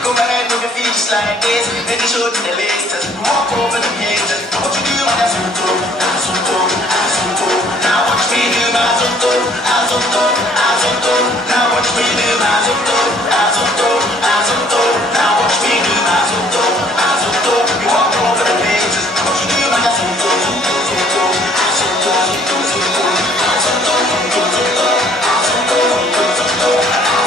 Go ahead, move your feet just like this. Then you show me the latest. Walk over the pages. What you do, man, that's Asunto, Asunto, Asunto. Now watch me do my Asunto, Asunto, Asunto. Now watch me do my Asunto, Asunto, Asunto. Now watch me do my Asunto, Asunto. You walk over the pages. What you do, man, that's Asunto, Asunto, Asunto, Asunto, Asunto, Asunto, Asunto,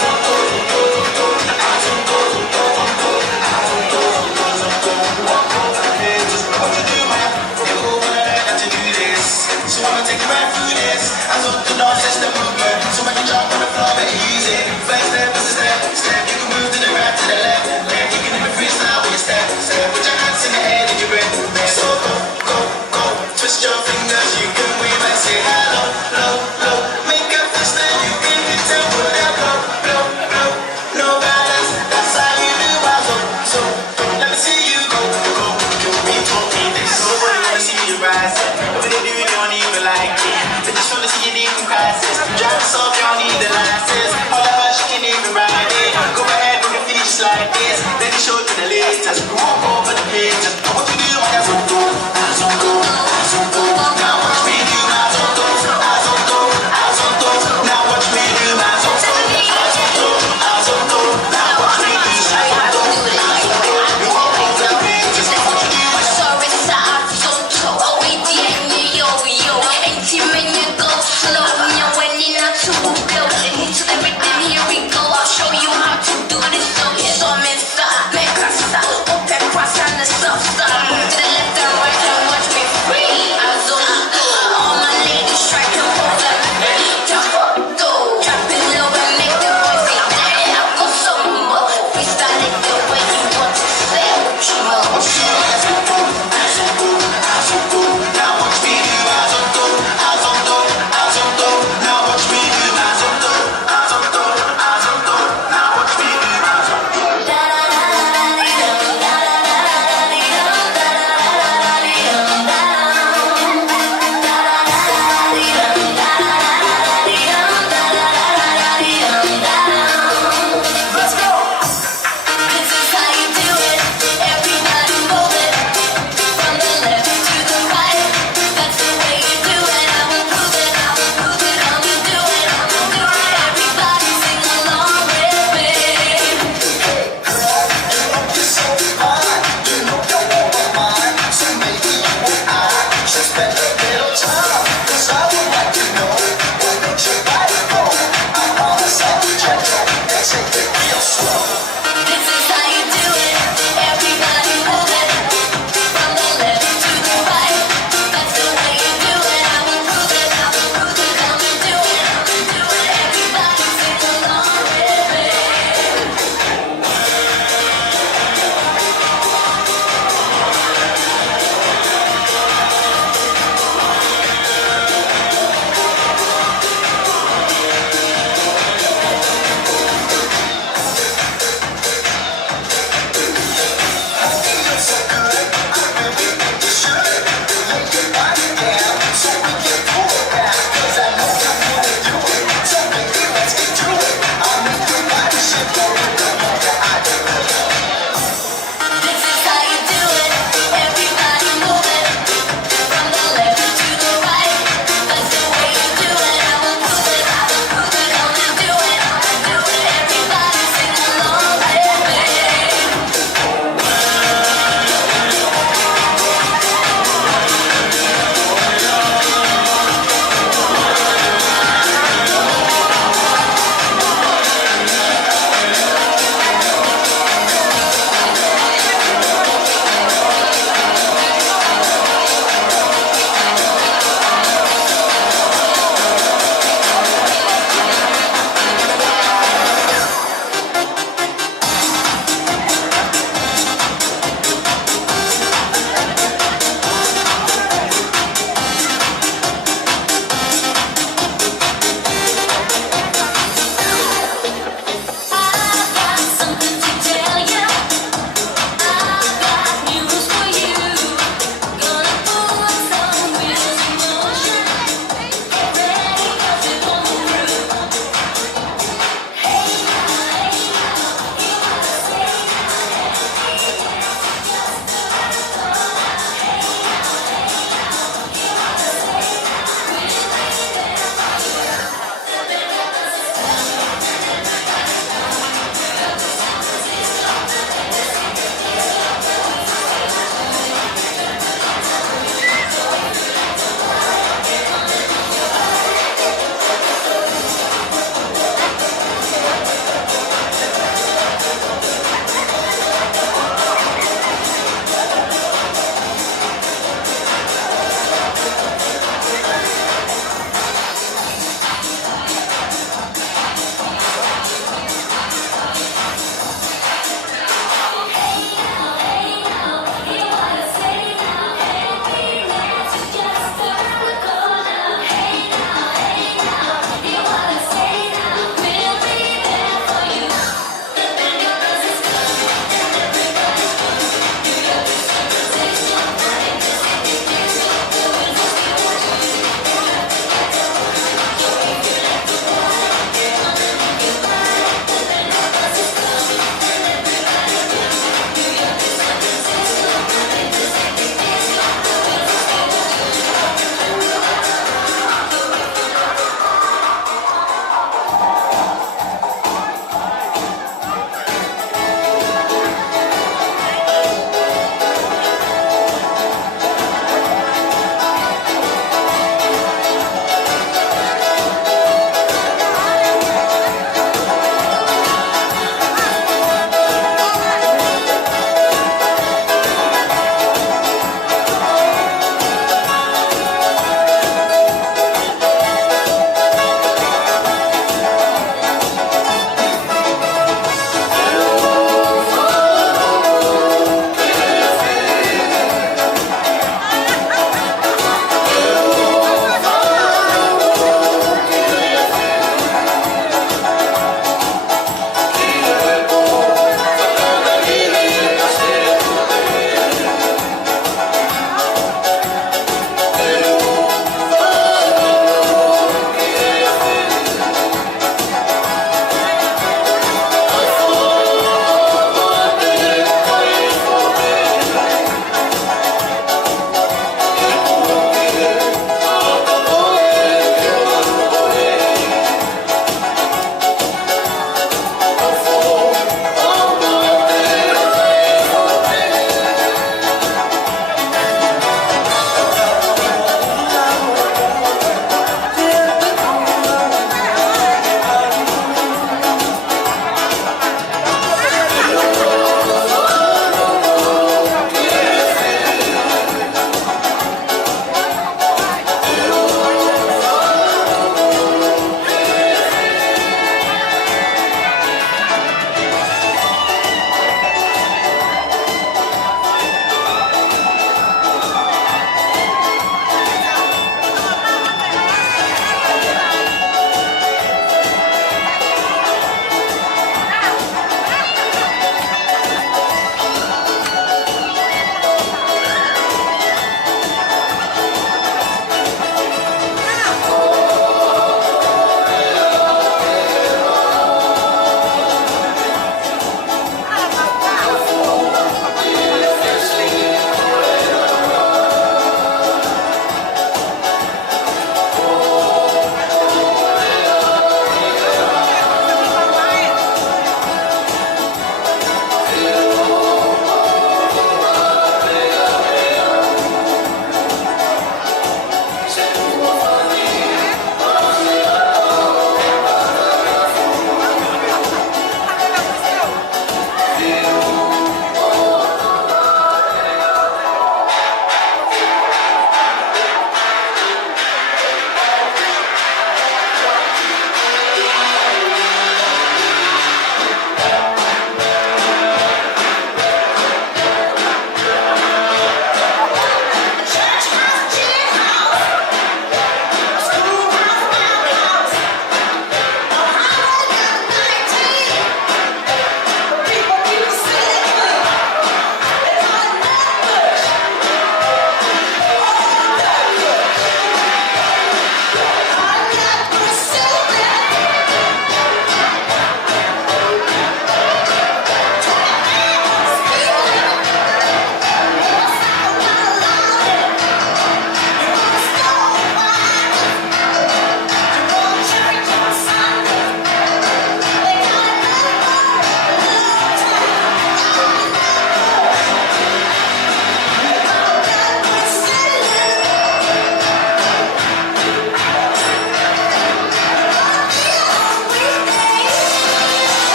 so I'ma take you right through this. I look to dance, that's the movement. So when you jump on the floor, better use it. First step is a step, step. You can move to the right, to the left, left. You can even freestyle with your step, step. Put your hands in the air and your breath. So go, go, go. Twist your fingers, you can wave and say hello, low, low. Make a fist and you can hit tempo that blow, blow, blow. No balance, that's how you do my so let me see you go, go. You be talking this, nobody wanna see you rise. What they do, you don't even like it. They just wanna see you deep in crisis. Drive us off, you don't need the license. All of us, you can even ride it. Go ahead, move your feet just like this. Then you show to the latest. Walk over the pages. What you do, I got some go, some go, some go. Now watch me do my Asunto, Asunto, Asunto. Now watch me do my Asunto, Asunto, Asunto. Now watch me do my Asunto, Asunto. You walk over the pages. What you do, I got some Show you how to do this, so it's all messed up.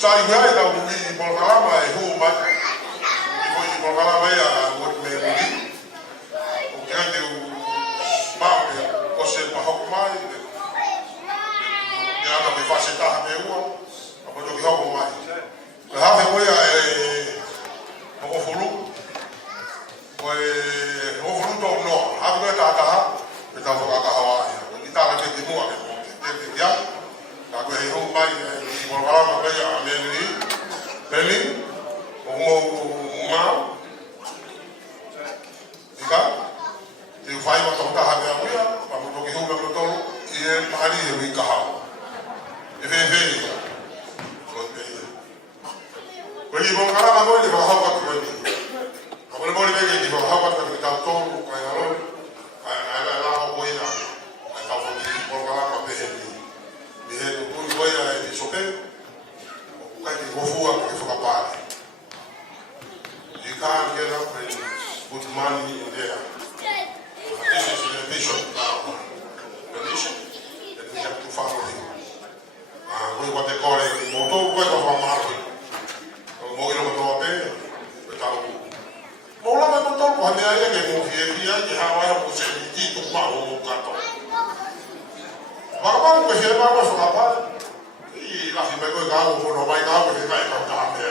Sai mai da umi Bolgarama e hu mai. I Bolgarama ya what me umi. O que de o mau o se pahok mai. Ya ta me fase ta me ua. A mo ki hopo mai. Le hafe mo ya o fulu. O fulu to no. Ha ko ta ta ha. Me ta fo ka hawa. Ki ta ka te mo ke mo. Te ya. Ta ko e hu mai I Bolgarama ya me ni. Beli, mau, ika, te fai ma tonga ha mea wea, ma mo toki hu me tolu, I mahari e wei kahau. E wei, Beli mo karama mo le hau patu beli. A mo le mo le beli le hau patu ki tau tolu, kai alo, ai la o boina, ai tau fo ki mo karama pe he ni. Ni he tu pui boina e sope, kai ki kofua ki whakapare. You can't get up and put money in there. This is the vision now. The mission that we have to follow him. What they call it, motor way of a market. Mo ilo mo pe, pero mo la mo to ko ne ai ke mo fie que hawa ko se ti tu pa o ka to. Ba ba ko he ba ko so pa. I la fi me ko ga o no mai ga ko se kai ka ta me.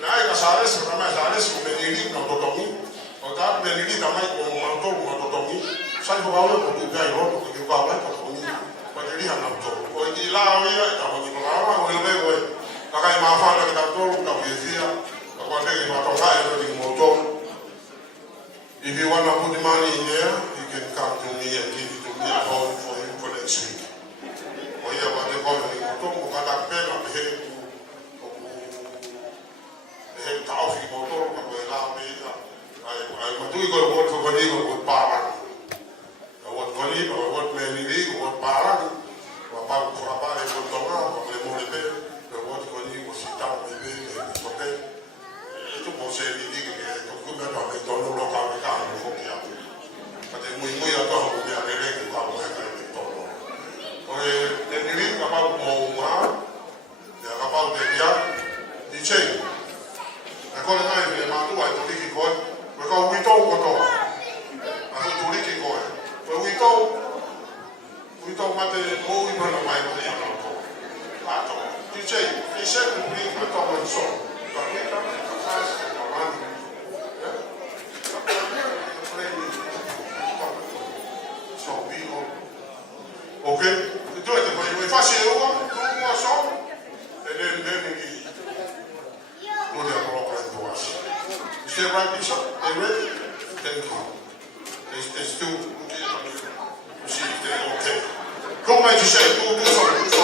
Ai ka sare se na mai sare se me ni no to to ni. O ta me ni ta mai ko mo to to ni. Sai ko ga o ko ga i ro ko ga ba ko ni. Ko ni ha na to. Ko ni la o ya ta ko ni ko ga o le me ko. Kakai mafana kita tolu kabizia, kakwandeki matonga ni moto. If you want to put the money in there, you can come to me and give it to me at home for you for next week. Oya wate kono ni moto, mukata pena behe taufi moto, kakwela pena. Ay matui ko what for kani ko what para. What kani, what meni ni, what para. Wapa ko para ko tonga, ko le mo le pe. What kani ko sita me be sope. Itu mo se ni ni ke ko me no me tono lo ka me ka mo fo kia. Pate muy a to mo me arere ko ka mo ka me tono. Oye, de ni ka pa mo ma. Ya ka pa de ya. Di che. Na ko le mai me ma tu ai to ki ko. Ko ka wi to ko to. A to tu ki ko. Ko wi to mate mo wi no mai mo ya no ko. A to DJ, he said to bring the common song, but we come to pass the money. So be okay. To do it, but you will fast it over, do more song, and then we go there to us. Is that right, Bishop? Are you ready? Thank you. They still looking at me to see if they're okay. Go, man, you say, do something.